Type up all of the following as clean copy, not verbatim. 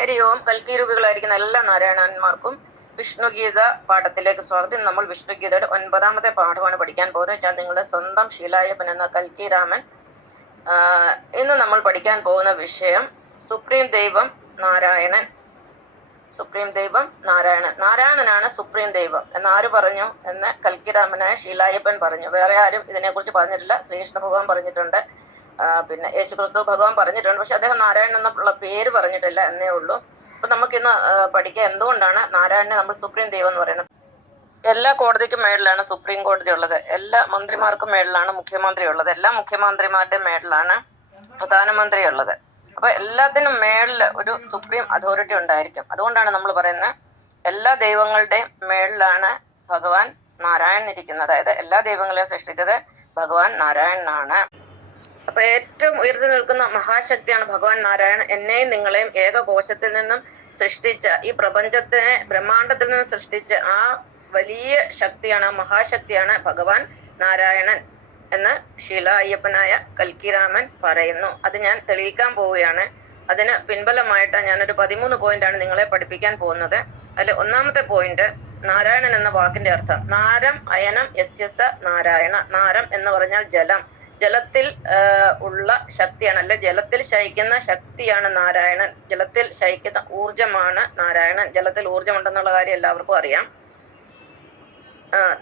ഹരി ഓം. കൽക്കീരൂപികളായിരിക്കുന്ന എല്ലാ നാരായണന്മാർക്കും വിഷ്ണുഗീത പാഠത്തിലേക്ക് സ്വാഗതം. നമ്മൾ വിഷ്ണുഗീതയുടെ 9ാമത്തെ പാഠമാണ് പഠിക്കാൻ പോകുന്നത്. ഞാൻ നിങ്ങളുടെ സ്വന്തം ശീലായപ്പൻ എന്ന കൽക്കീരാമൻ. ഇന്ന് നമ്മൾ പഠിക്കാൻ പോകുന്ന വിഷയം സുപ്രീം ദൈവം നാരായണൻ. സുപ്രീം ദൈവം നാരായണൻ. നാരായണനാണ് സുപ്രീം ദൈവം എന്ന് ആര് പറഞ്ഞു എന്ന് കൽക്കിരാമനായ ശീലായപ്പൻ പറഞ്ഞു. വേറെ ആരും ഇതിനെക്കുറിച്ച് പറഞ്ഞിട്ടില്ല. ശ്രീകൃഷ്ണ ഭഗവാൻ പറഞ്ഞിട്ടുണ്ട്, പിന്നെ യേശുക്രിസ്തു ഭഗവാൻ പറഞ്ഞിട്ടുണ്ട്. പക്ഷെ അദ്ദേഹം നാരായണൻ എന്നുള്ള പേര് പറഞ്ഞിട്ടില്ല എന്നേ ഉള്ളൂ. അപ്പൊ നമുക്കിന്ന് പഠിക്കാം എന്തുകൊണ്ടാണ് നാരായണനെ നമ്മൾ സുപ്രീം ദൈവം എന്ന് പറയുന്നത്. എല്ലാ കോടതിക്കും മേളിലാണ് സുപ്രീം കോടതി ഉള്ളത്. എല്ലാ മന്ത്രിമാർക്കും മേളിലാണ് മുഖ്യമന്ത്രി ഉള്ളത്. എല്ലാ മുഖ്യമന്ത്രിമാരുടെ മേളിലാണ് പ്രധാനമന്ത്രി ഉള്ളത്. അപ്പൊ എല്ലാത്തിനും മേളില് ഒരു സുപ്രീം അതോറിറ്റി ഉണ്ടായിരിക്കും. അതുകൊണ്ടാണ് നമ്മൾ പറയുന്നത് എല്ലാ ദൈവങ്ങളുടെയും മേളിലാണ് ഭഗവാൻ നാരായണൻ ഇരിക്കുന്നത്. അതായത് എല്ലാ ദൈവങ്ങളെയും സൃഷ്ടിച്ചത് ഭഗവാൻ നാരായണനാണ്. അപ്പൊ ഏറ്റവും ഉയർത്തി നിൽക്കുന്ന മഹാശക്തിയാണ് ഭഗവാൻ നാരായണൻ. എന്നെയും നിങ്ങളെയും ഏകകോശത്തിൽ നിന്നും സൃഷ്ടിച്ച, ഈ പ്രപഞ്ചത്തിനെ ബ്രഹ്മാണ്ടത്തിൽ നിന്നും സൃഷ്ടിച്ച ആ വലിയ ശക്തിയാണ്, ആ മഹാശക്തിയാണ് ഭഗവാൻ നാരായണൻ എന്ന് ശീല അയ്യപ്പനായ കൽക്കിരാമൻ പറയുന്നു. അത് ഞാൻ തെളിയിക്കാൻ പോവുകയാണ്. അതിന് പിൻബലമായിട്ട് ഞാനൊരു 13 പോയിന്റാണ് നിങ്ങളെ പഠിപ്പിക്കാൻ പോകുന്നത്. അതിൽ 1ാമത്തെ പോയിന്റ്, നാരായണൻ എന്ന വാക്കിന്റെ അർത്ഥം. നാരം അയനം യസ്യസ നാരായണ. നാരം എന്ന് പറഞ്ഞാൽ ജലം. ജലത്തിൽ ഉള്ള ശക്തിയാണ്, അല്ലെ ജലത്തിൽ ശയിക്കുന്ന ശക്തിയാണ് നാരായണൻ. ജലത്തിൽ ശയിക്കുന്ന ഊർജമാണ് നാരായണൻ. ജലത്തിൽ ഊർജം ഉണ്ടെന്നുള്ള കാര്യം എല്ലാവർക്കും അറിയാം.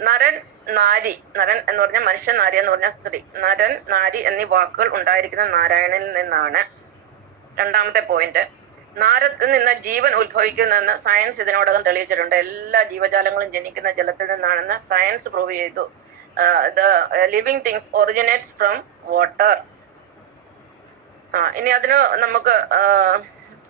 നരൻ നാരി, നരൻ എന്ന് പറഞ്ഞാൽ മനുഷ്യൻ, നാരി എന്ന് പറഞ്ഞാൽ സ്ത്രീ. നരൻ നാരി എന്നീ വാക്കുകൾ ഉണ്ടായിരിക്കുന്ന നാരായണനിൽ നിന്നാണ്. 2ാമത്തെ പോയിന്റ്, നാരത്തിൽ നിന്ന് ജീവൻ ഉത്ഭവിക്കുന്നെന്ന് സയൻസ് ഇതിനോടകം തെളിയിച്ചിട്ടുണ്ട്. എല്ലാ ജീവജാലങ്ങളും ജനിക്കുന്ന ജലത്തിൽ നിന്നാണെന്ന് സയൻസ് പ്രൂവ് ചെയ്തു. The living things originates from water. ഇനി അതിന് നമുക്ക്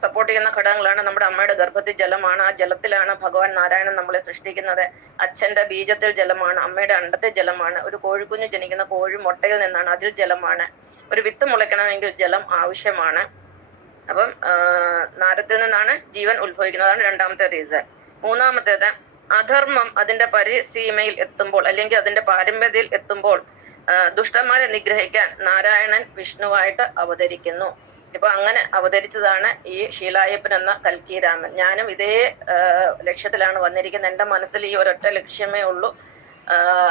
സപ്പോർട്ട് ചെയ്യുന്ന ഘടകങ്ങളാണ് നമ്മുടെ അമ്മയുടെ ഗർഭത്തിൽ ജലമാണ്. ആ ജലത്തിലാണ് ഭഗവാൻ നാരായണൻ നമ്മളെ സൃഷ്ടിക്കുന്നത്. അച്ഛന്റെ ബീജത്തിൽ ജലമാണ്, അമ്മയുടെ അണ്ടത്തിൽ ജലമാണ്. ഒരു കോഴിക്കുഞ്ഞ് ജനിക്കുന്ന കോഴി മുട്ടയിൽ നിന്നാണ്, അതിൽ ജലമാണ്. ഒരു വിത്ത് മുളയ്ക്കണമെങ്കിൽ ജലം ആവശ്യമാണ്. അപ്പം നാരത്തിൽ നിന്നാണ് ജീവൻ ഉത്ഭവിക്കുന്നത്. അതാണ് 2ാമത്തെ റീസൺ. 3ാമത്തേത്, അധർമ്മം അതിന്റെ പരിസീമയിൽ എത്തുമ്പോൾ, അല്ലെങ്കിൽ അതിന്റെ പാരമ്യതയിൽ എത്തുമ്പോൾ ദുഷ്ടന്മാരെ നിഗ്രഹിക്കാൻ നാരായണൻ വിഷ്ണുവായിട്ട് അവതരിക്കുന്നു. ഇപ്പൊ അങ്ങനെ അവതരിച്ചതാണ് ഈ ശീലായപ്പൻ എന്ന കൽക്കിരാമൻ. ഞാനും ഇതേ ലക്ഷ്യത്തിലാണ് വന്നിരിക്കുന്നത്. എന്റെ മനസ്സിൽ ഈ ഒരൊറ്റ ലക്ഷ്യമേ ഉള്ളൂ.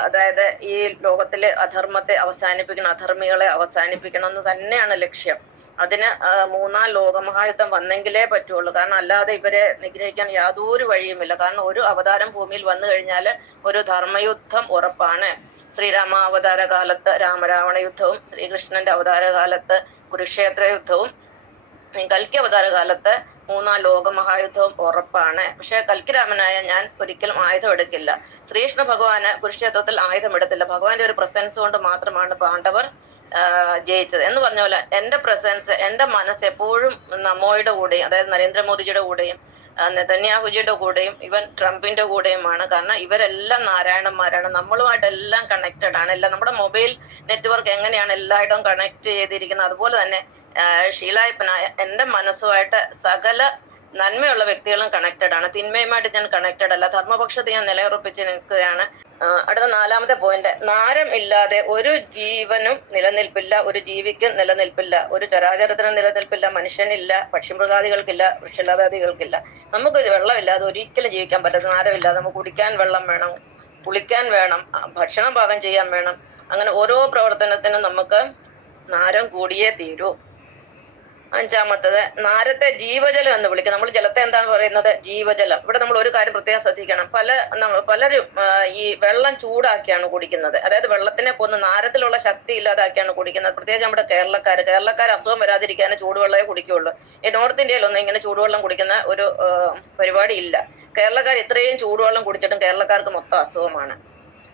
അതായത് ഈ ലോകത്തിലെ അധർമ്മത്തെ അവസാനിപ്പിക്കണം, അധർമ്മികളെ അവസാനിപ്പിക്കണം എന്ന് തന്നെയാണ് ലക്ഷ്യം. അതിന് 3ാം ലോകമഹായുദ്ധം വന്നെങ്കിലേ പറ്റുള്ളൂ. കാരണം അല്ലാതെ ഇവരെ നിഗ്രഹിക്കാൻ യാതൊരു വഴിയുമില്ല. കാരണം ഒരു അവതാരം ഭൂമിയിൽ വന്നു കഴിഞ്ഞാൽ ഒരു ധർമ്മയുദ്ധം ഉറപ്പാണ്. ശ്രീരാമ അവതാര കാലത്ത് രാമരാവണ യുദ്ധവും, ശ്രീകൃഷ്ണന്റെ അവതാര കാലത്ത് കുരുക്ഷേത്ര യുദ്ധവും, കൽക്കി അവതാര കാലത്ത് 3ാം ലോകമഹായുദ്ധവും ഉറപ്പാണ്. പക്ഷെ കൽക്കിരാമനായ ഞാൻ ഒരിക്കലും ആയുധം എടുക്കില്ല. ശ്രീകൃഷ്ണ ഭഗവാന് കുരുക്ഷേത്രത്തിൽ ആയുധം എടുത്തില്ല. ഭഗവാന്റെ ഒരു പ്രസൻസ് കൊണ്ട് മാത്രമാണ് പാണ്ഡവർ ജയിച്ചത്. എന്ന് പറഞ്ഞ പോലെ എന്റെ പ്രസൻസ്, എന്റെ മനസ്സ് എപ്പോഴും നമ്മോയുടെ കൂടെയും, അതായത് നരേന്ദ്രമോദിജിയുടെ കൂടെയും നെതന്യാഹുജിയുടെ കൂടെയും ഇവൻ ട്രംപിന്റെ കൂടെയുമാണ്. കാരണം ഇവരെല്ലാം നാരായണന്മാരാണ്. നമ്മളുമായിട്ടെല്ലാം കണക്റ്റഡ് ആണ്. എല്ലാം നമ്മുടെ മൊബൈൽ നെറ്റ്വർക്ക് എങ്ങനെയാണ് എല്ലായിടവും കണക്ട് ചെയ്തിരിക്കുന്നത്, അതുപോലെ തന്നെ ശീലായപ്പനായ എന്റെ മനസ്സുമായിട്ട് സകല നന്മയുള്ള വ്യക്തികളും കണക്റ്റഡ് ആണ്. തിന്മയുമായിട്ട് ഞാൻ കണക്റ്റഡ് അല്ല. ധർമ്മപക്ഷത്ത് ഞാൻ നിലയുറപ്പിച്ച് നിൽക്കുകയാണ്. അടുത്ത 4ാമത്തെ പോയിന്റ്, നാരം ഇല്ലാതെ ഒരു ജീവനും നിലനിൽപ്പില്ല, ഒരു ജീവിക്കും നിലനിൽപ്പില്ല, ഒരു ചരാചരത്തിനും നിലനിൽപ്പില്ല. മനുഷ്യനില്ല, പക്ഷിമൃഗാദികൾക്കില്ല, വൃക്ഷലതാദികൾക്കില്ല. നമുക്ക് വെള്ളമില്ലാതെ ഒരിക്കലും ജീവിക്കാൻ പറ്റത്തില്ല. നാരമില്ലാതെ നമുക്ക് കുടിക്കാൻ വെള്ളം വേണം, കുളിക്കാൻ വേണം, ഭക്ഷണം പാകം ചെയ്യാൻ വേണം. അങ്ങനെ ഓരോ പ്രവർത്തനത്തിനും നമുക്ക് നാരം കൂടിയേ തീരൂ. 5ാമത്തത്, നാരത്തെ ജീവജലം എന്ന് വിളിക്കും. നമ്മൾ ജലത്തെ എന്താണ് പറയുന്നത്? ജീവജലം. ഇവിടെ നമ്മൾ ഒരു കാര്യം പ്രത്യേകം ശ്രദ്ധിക്കണം. പലരും ഈ വെള്ളം ചൂടാക്കിയാണ് കുടിക്കുന്നത്. അതായത് വെള്ളത്തിനെ കൊന്ന് നാരത്തിലുള്ള ശക്തി ഇല്ലാതാക്കിയാണ് കുടിക്കുന്നത്. പ്രത്യേകിച്ച് നമ്മുടെ കേരളക്കാർ അസുഖം വരാതിരിക്കാൻ ചൂടുവെള്ളമേ കുടിക്കുകയുള്ളൂ. ഈ നോർത്ത് ഇന്ത്യയിലൊന്നും ഇങ്ങനെ ചൂടുവെള്ളം കുടിക്കുന്ന ഒരു പരിപാടി ഇല്ല. കേരളക്കാർ ഇത്രയും ചൂടുവെള്ളം കുടിച്ചിട്ടും കേരളക്കാർക്ക് മൊത്തം അസുഖമാണ്.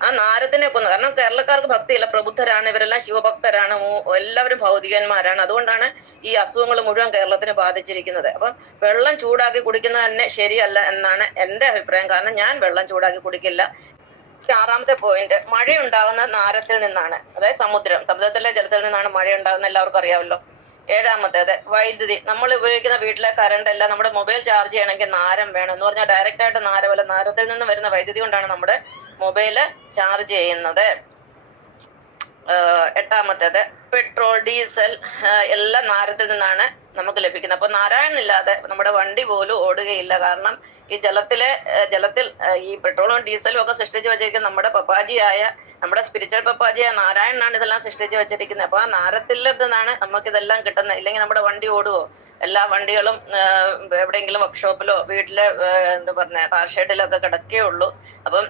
ആ നാരത്തിനെ കൊന്ന്, കാരണം കേരളക്കാർക്ക് ഭക്തിയില്ല, പ്രബുദ്ധരാണ്, ഇവരെല്ലാം ശിവഭക്തരാണ്, എല്ലാവരും ഭൗതികന്മാരാണ്. അതുകൊണ്ടാണ് ഈ അസുഖങ്ങൾ മുഴുവൻ കേരളത്തിന് ബാധിച്ചിരിക്കുന്നത്. അപ്പം വെള്ളം ചൂടാക്കി കുടിക്കുന്നത് തന്നെ ശരിയല്ല എന്നാണ് എന്റെ അഭിപ്രായം. കാരണം ഞാൻ വെള്ളം ചൂടാക്കി കുടിക്കില്ല. 6ാമത്തെ പോയിന്റ്, മഴയുണ്ടാകുന്ന നാരത്തിൽ നിന്നാണ്, അതായത് സമുദ്രത്തിലെ ജലത്തിൽ നിന്നാണ് മഴ ഉണ്ടാകുന്നത്, എല്ലാവർക്കും അറിയാമല്ലോ. 7ാമത്തേത്, വൈദ്യുതി. നമ്മൾ ഉപയോഗിക്കുന്ന വീട്ടിലെ കറണ്ട് എല്ലാം നമ്മുടെ മൊബൈൽ ചാർജ് ചെയ്യണമെങ്കിൽ നാരം വേണം. എന്ന് പറഞ്ഞാൽ ഡയറക്റ്റ് ആയിട്ട് നാരമല്ല, നാരത്തിൽ നിന്ന് വരുന്ന വൈദ്യുതി കൊണ്ടാണ് നമ്മുടെ മൊബൈല് ചാർജ് ചെയ്യുന്നത്. എട്ടാമത്തേത് പെട്രോൾ, ഡീസൽ എല്ലാം നാരത്തിൽ നിന്നാണ് നമുക്ക് ലഭിക്കുന്നത്. അപ്പൊ നാരായണനില്ലാതെ നമ്മുടെ വണ്ടി പോലും ഓടുകയില്ല. കാരണം ഈ ജലത്തിൽ ഈ പെട്രോളും ഡീസലും ഒക്കെ സൃഷ്ടിച്ചു വെച്ചിരിക്കുന്നത് നമ്മുടെ സ്പിരിച്വൽ പപ്പാജിയായ നാരായണനാണ് ഇതെല്ലാം സൃഷ്ടിച്ചു വെച്ചിരിക്കുന്നത്. അപ്പൊ ആ നാരത്തിൽ നിന്നാണ് നമുക്ക് ഇതെല്ലാം കിട്ടുന്നത്. ഇല്ലെങ്കിൽ നമ്മുടെ വണ്ടി ഓടുവോ? എല്ലാ വണ്ടികളും എവിടെയെങ്കിലും വർക്ക്ഷോപ്പിലോ വീട്ടിലെ എന്താ പറഞ്ഞ കാർ ഷെഡിലൊക്കെ കിടക്കേ ഉള്ളൂ. അപ്പം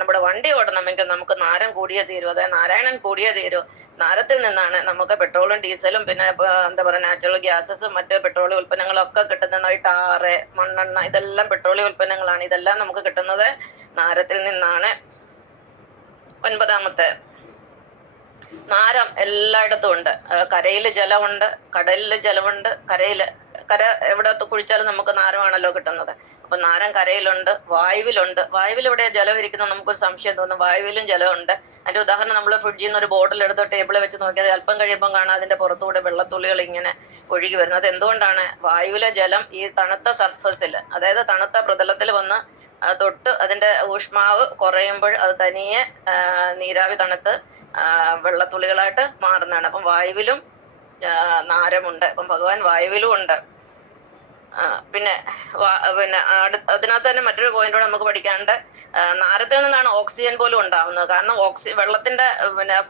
നമ്മുടെ വണ്ടി ഓടണമെങ്കിൽ നമുക്ക് നാരം കൂടിയേ തീരൂ, അതായത് നാരായണൻ കൂടിയേ തീരൂ. നാരത്തിൽ നിന്നാണ് നമുക്ക് പെട്രോളും ഡീസലും പിന്നെ എന്താ പറയുക നാച്ചുറൽ ഗ്യാസസും മറ്റ് പെട്രോളിയം ഉൽപ്പന്നങ്ങളും ഒക്കെ കിട്ടുന്നത്. ഈ ടാറ്, മണ്ണെണ്ണ ഇതെല്ലാം പെട്രോളിയം ഉൽപ്പന്നങ്ങളാണ്. ഇതെല്ലാം നമുക്ക് കിട്ടുന്നത് നാരത്തിൽ നിന്നാണ്. ഒൻപതാമത്തെ, നാരം എല്ലായിടത്തും ഉണ്ട്. കരയില് ജലമുണ്ട്, കടലില് ജലമുണ്ട്. കര എവിടെ കുഴിച്ചാലും നമുക്ക് നാരമാണല്ലോ കിട്ടുന്നത്. അപ്പൊ നാരം കരയിലുണ്ട്, വായുവിലുണ്ട്. വായുവിൽ എവിടെയാ ജലം ഇരിക്കുന്നത് നമുക്കൊരു സംശയം തോന്നും. വായുവിലും ജലമുണ്ട്. അതിന്റെ ഉദാഹരണം, നമ്മൾ ഫ്രിഡ്ജിൽ നിന്ന് ഒരു ബോട്ടിൽ എടുത്ത് ടേബിളിൽ വെച്ച് നോക്കിയാൽ അല്പം കഴിയുമ്പോൾ കാണാം അതിന്റെ പുറത്തൂടെ വെള്ളത്തുള്ളികൾ ഇങ്ങനെ ഒഴുകി വരുന്നത്. എന്തുകൊണ്ടാണ്? വായുവിലെ ജലം ഈ തണുത്ത സർഫസിൽ, അതായത് തണുത്ത പ്രതലത്തിൽ വന്ന് തൊട്ട് അതിന്റെ ഊഷ്മാവ് കുറയുമ്പോൾ അത് തനിയെ നീരാവി തണുത്ത് വെള്ളത്തുള്ളികളായിട്ട് മാറുന്നതാണ്. അപ്പം വായുവിലും നാരമുണ്ട്. അപ്പം ഭഗവാൻ വായുവിലും ഉണ്ട്. പിന്നെ അതിനകത്ത് തന്നെ മറ്റൊരു പോയിന്റ് കൂടെ നമുക്ക് പഠിക്കാനുണ്ട്. നാരത്തിൽ നിന്നാണ് ഓക്സിജൻ പോലും ഉണ്ടാവുന്നത്. കാരണം വെള്ളത്തിന്റെ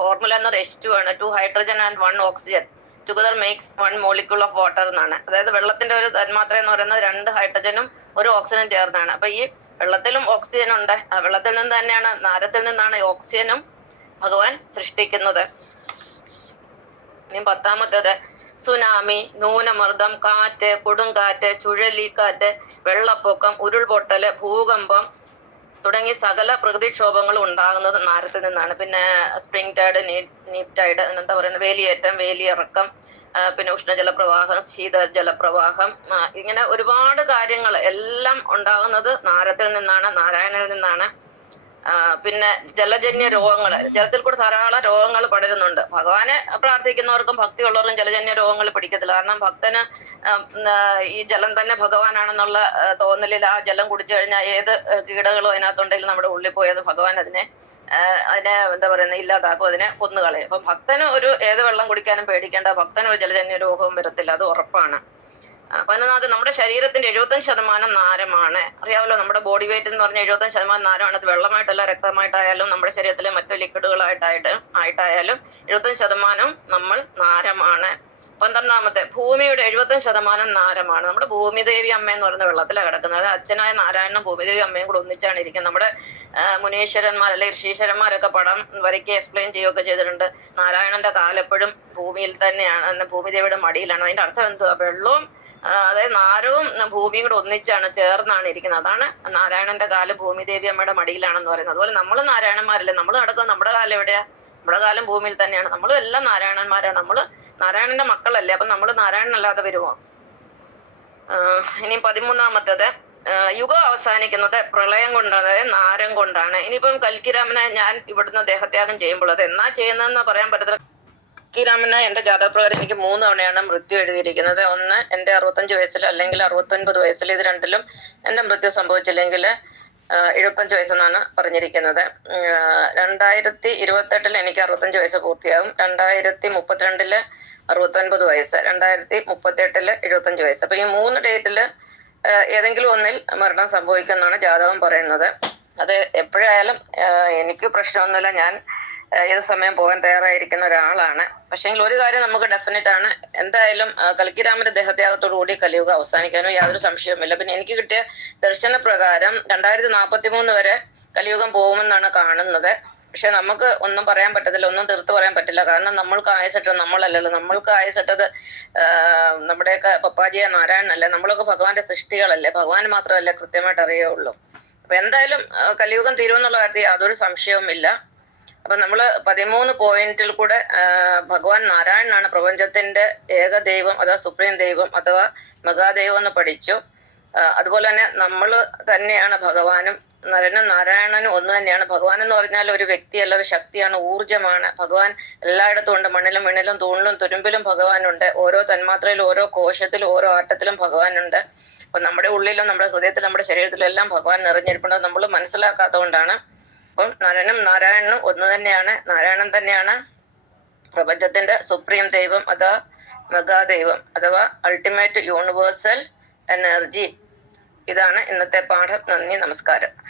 ഫോർമുല എന്നത് H2 ആണ്. 2 hydrogen and 1 oxygen together makes 1 molecule of water എന്നാണ്. അതായത് വെള്ളത്തിന്റെ ഒരു തന്മാത്ര എന്ന് പറയുന്നത് 2 ഹൈഡ്രജനും 1 ഓക്സിജനും ചേർന്നാണ്. അപ്പൊ ഈ വെള്ളത്തിലും ഓക്സിജൻ ഉണ്ട്. ആ വെള്ളത്തിൽ നിന്ന് തന്നെയാണ്, നാരത്തിൽ നിന്നാണ് ഓക്സിജനും ഭഗവാൻ സൃഷ്ടിക്കുന്നത്. ഇനി 10ാമത്തേത്, സുനാമി, ന്യൂനമർദ്ദം, കാറ്റ്, കൊടുങ്കാറ്റ്, ചുഴലിക്കാറ്റ്, വെള്ളപ്പൊക്കം, ഉരുൾപൊട്ടല്, ഭൂകമ്പം തുടങ്ങി സകല പ്രകൃതിക്ഷോഭങ്ങളും ഉണ്ടാകുന്നത് നാരത്തിൽ നിന്നാണ്. പിന്നെ സ്പ്രിംഗ് ടൈഡ്, നീപ് ടൈഡ്, എന്താ പറയുന്നത്, വേലിയേറ്റം, വേലിയിറക്കം, പിന്നെ ഉഷ്ണജലപ്രവാഹം, ശീതജലപ്രവാഹം, ഇങ്ങനെ ഒരുപാട് കാര്യങ്ങൾ എല്ലാം ഉണ്ടാകുന്നത് നാരത്തിൽ നിന്നാണ്, നാരായണനിൽ നിന്നാണ്. പിന്നെ ജലജന്യ രോഗങ്ങൾ, ജലത്തിൽ കൂടെ ധാരാളം രോഗങ്ങൾ പടരുന്നുണ്ട്. ഭഗവാനെ പ്രാർത്ഥിക്കുന്നവർക്കും ഭക്തിയുള്ളവർക്കും ജലജന്യ രോഗങ്ങൾ പിടിക്കത്തില്ല. കാരണം ഭക്തന് ഈ ജലം തന്നെ ഭഗവാനാണെന്നുള്ള തോന്നലിൽ ആ ജലം കുടിച്ചു കഴിഞ്ഞാൽ ഏത് കീടകളും അതിനകത്തുണ്ടെങ്കിലും നമ്മുടെ ഉള്ളിൽ പോയത് ഭഗവാൻ അതിനെ എന്താ പറയുന്നത്, ഇല്ലാതാക്കും, അതിനെ കൊന്നുകളയും. അപ്പൊ ഭക്തന് ഏത് വെള്ളം കുടിക്കാനും പേടിക്കേണ്ട, ഭക്തന് ഒരു ജലജന്യ രോഗവും വരത്തില്ല, അത് ഉറപ്പാണ്. 11ാമത്, നമ്മുടെ ശരീരത്തിന്റെ 75% നാരമാണ്. അറിയാമല്ലോ, നമ്മുടെ ബോഡി വെയിറ്റ് എന്ന് പറഞ്ഞാൽ 75% നാരമാണ്. അത് വെള്ളമായിട്ടല്ല, രക്തമായിട്ടായാലും നമ്മുടെ ശരീരത്തിലെ മറ്റു ലിക്വിഡുകളായിട്ടായാലും 75% നമ്മൾ നാരമാണ്. 12ാമത്തെ, ഭൂമിയുടെ 75% നാരമാണ്. നമ്മുടെ ഭൂമിദേവി അമ്മ എന്ന് പറയുന്ന വെള്ളത്തിലാണ് കിടക്കുന്നത്. അച്ഛനായ നാരായണനും ഭൂമിദേവി അമ്മയും കൂടെ ഒന്നിച്ചാണ് ഇരിക്കുന്നത്. നമ്മുടെ മുനീശ്വരന്മാർ അല്ലെ ഋഷീശ്വരന്മാരൊക്കെ പടം വരയ്ക്ക് എക്സ്പ്ലെയിൻ ചെയ്യുകയൊക്കെ ചെയ്തിട്ടുണ്ട്. നാരായണന്റെ കാലെപ്പോഴും ഭൂമിയിൽ തന്നെയാണ്, ഭൂമിദേവിയുടെ മടിയിലാണ്. അതിന്റെ അർത്ഥം എന്തുവാ? വെള്ളവും അതായത് നാരവും ഭൂമിയും കൂടെ ഒന്നിച്ചാണ്, ചേർന്നാണ് ഇരിക്കുന്നത്. അതാണ് നാരായണന്റെ കാല് ഭൂമിദേവി അമ്മയുടെ മടിയിലാണെന്ന് പറയുന്നത്. അതുപോലെ നമ്മൾ നാരായണന്മാരല്ലേ, നമ്മൾ നടക്കുന്നത്, നമ്മുടെ കാലം എവിടെയാ? നമ്മുടെ കാലം ഭൂമിയിൽ തന്നെയാണ്. നമ്മളും എല്ലാം നാരായണന്മാരാണ്. നമ്മള് നാരായണന്റെ മക്കളല്ലേ, അപ്പൊ നമ്മള് നാരായണനല്ലാതെ വരുമോ? ഇനി 13ാമത്തേത്, യുഗം അവസാനിക്കുന്നത് പ്രളയം കൊണ്ടാണ്, അതായത് നാരം കൊണ്ടാണ്. ഇനിയിപ്പം കൽക്കിരാമനെ ഞാൻ ഇവിടുന്ന് ദേഹത്യാഗം ചെയ്യുമ്പോൾ അത് എന്നാ ചെയ്യുന്നതെന്ന് പറയാൻ പറ്റത്തില്ല. കൽക്കിരാമന് എന്റെ ജാതകപ്രകാരം എനിക്ക് 3 തവണയാണ് മൃത്യു എഴുതിയിരിക്കുന്നത്. ഒന്ന് എന്റെ 65 വയസ്സിൽ, അല്ലെങ്കിൽ 69 വയസ്സിൽ. ഇത് രണ്ടിലും എന്റെ മൃത്യു സംഭവിച്ചില്ലെങ്കിൽ 75 വയസ്സെന്നാണ് പറഞ്ഞിരിക്കുന്നത്. 2028 എനിക്ക് 65 വയസ്സ് പൂർത്തിയാകും. 2032 69 വയസ്സ്, 2038 75 വയസ്സ്. അപ്പൊ ഈ 3 ഡേറ്റില് ഏതെങ്കിലും ഒന്നിൽ മരണം സംഭവിക്കുമെന്നാണ് ജാതകം പറയുന്നത്. അത് എപ്പോഴായാലും എനിക്ക് പ്രശ്നമൊന്നുമില്ല. ഞാൻ ഏത് സമയം പോകാൻ തയ്യാറായിരിക്കുന്ന ഒരാളാണ്. പക്ഷെങ്കിൽ ഒരു കാര്യം നമുക്ക് ഡെഫിനറ്റ് ആണ്, എന്തായാലും കൽക്കിരാമന്റെ ദേഹത്യാഗത്തോടുകൂടി കലിയുഗം അവസാനിക്കാനും യാതൊരു സംശയവുമില്ല. പിന്നെ എനിക്ക് കിട്ടിയ ദർശനപ്രകാരം 2043 വരെ കലിയുഗം പോകുമെന്നാണ് കാണുന്നത്. പക്ഷെ നമുക്ക് ഒന്നും പറയാൻ പറ്റത്തില്ല, ഒന്നും തീർത്ത് പറയാൻ പറ്റില്ല. കാരണം നമ്മൾക്ക് ആയസിട്ടത് നമ്മളല്ലല്ലോ. നമ്മൾക്ക് ആയസിട്ടത് നമ്മുടെയൊക്കെ പപ്പാജിയ നാരായണനല്ലേ. നമ്മളൊക്കെ ഭഗവാന്റെ സൃഷ്ടികളല്ലേ. ഭഗവാൻ മാത്രമല്ലേ കൃത്യമായിട്ട് അറിയുള്ളൂ. അപ്പൊ എന്തായാലും കലിയുഗം തീരുമെന്നുള്ള കാര്യത്തിൽ യാതൊരു സംശയവും ഇല്ല. അപ്പൊ നമ്മള് 13 പോയിന്റിൽ കൂടെ ഭഗവാൻ നാരായണനാണ് പ്രപഞ്ചത്തിന്റെ ഏകദൈവം അഥവാ സുപ്രീം ദൈവം അഥവാ മഹാദൈവം എന്ന് പഠിച്ചു. അതുപോലെ തന്നെ നമ്മൾ തന്നെയാണ് ഭഗവാനും. നരനും നാരായണനും ഒന്ന് തന്നെയാണ്. ഭഗവാൻ എന്ന് പറഞ്ഞാൽ ഒരു വ്യക്തിയല്ല, ഒരു ശക്തിയാണ്, ഊർജ്ജമാണ്. ഭഗവാൻ എല്ലായിടത്തും ഉണ്ട്. മണ്ണിലും മണ്ണിലും തൂണിലും തുരുമ്പിലും ഭഗവാനുണ്ട്. ഓരോ തന്മാത്രയിലും, ഓരോ കോശത്തിലും, ഓരോ ആട്ടത്തിലും ഭഗവാനുണ്ട്. അപ്പൊ നമ്മുടെ ഉള്ളിലും നമ്മുടെ ഹൃദയത്തിലും നമ്മുടെ ശരീരത്തിലും എല്ലാം ഭഗവാൻ നിറഞ്ഞിരിപ്പുണ്ട്. നമ്മൾ മനസ്സിലാക്കാത്തതുകൊണ്ടാണ്. അപ്പം നരനും നാരായണനും ഒന്ന് തന്നെയാണ്, നാരായണൻ തന്നെയാണ് പ്രപഞ്ചത്തിന്റെ സുപ്രീം ദൈവം അഥവാ മെഗാദൈവം അഥവാ അൾട്ടിമേറ്റ് യൂണിവേഴ്സൽ എനർജി. ഇതാണ് ഇന്നത്തെ പാഠം. നന്ദി, നമസ്കാരം.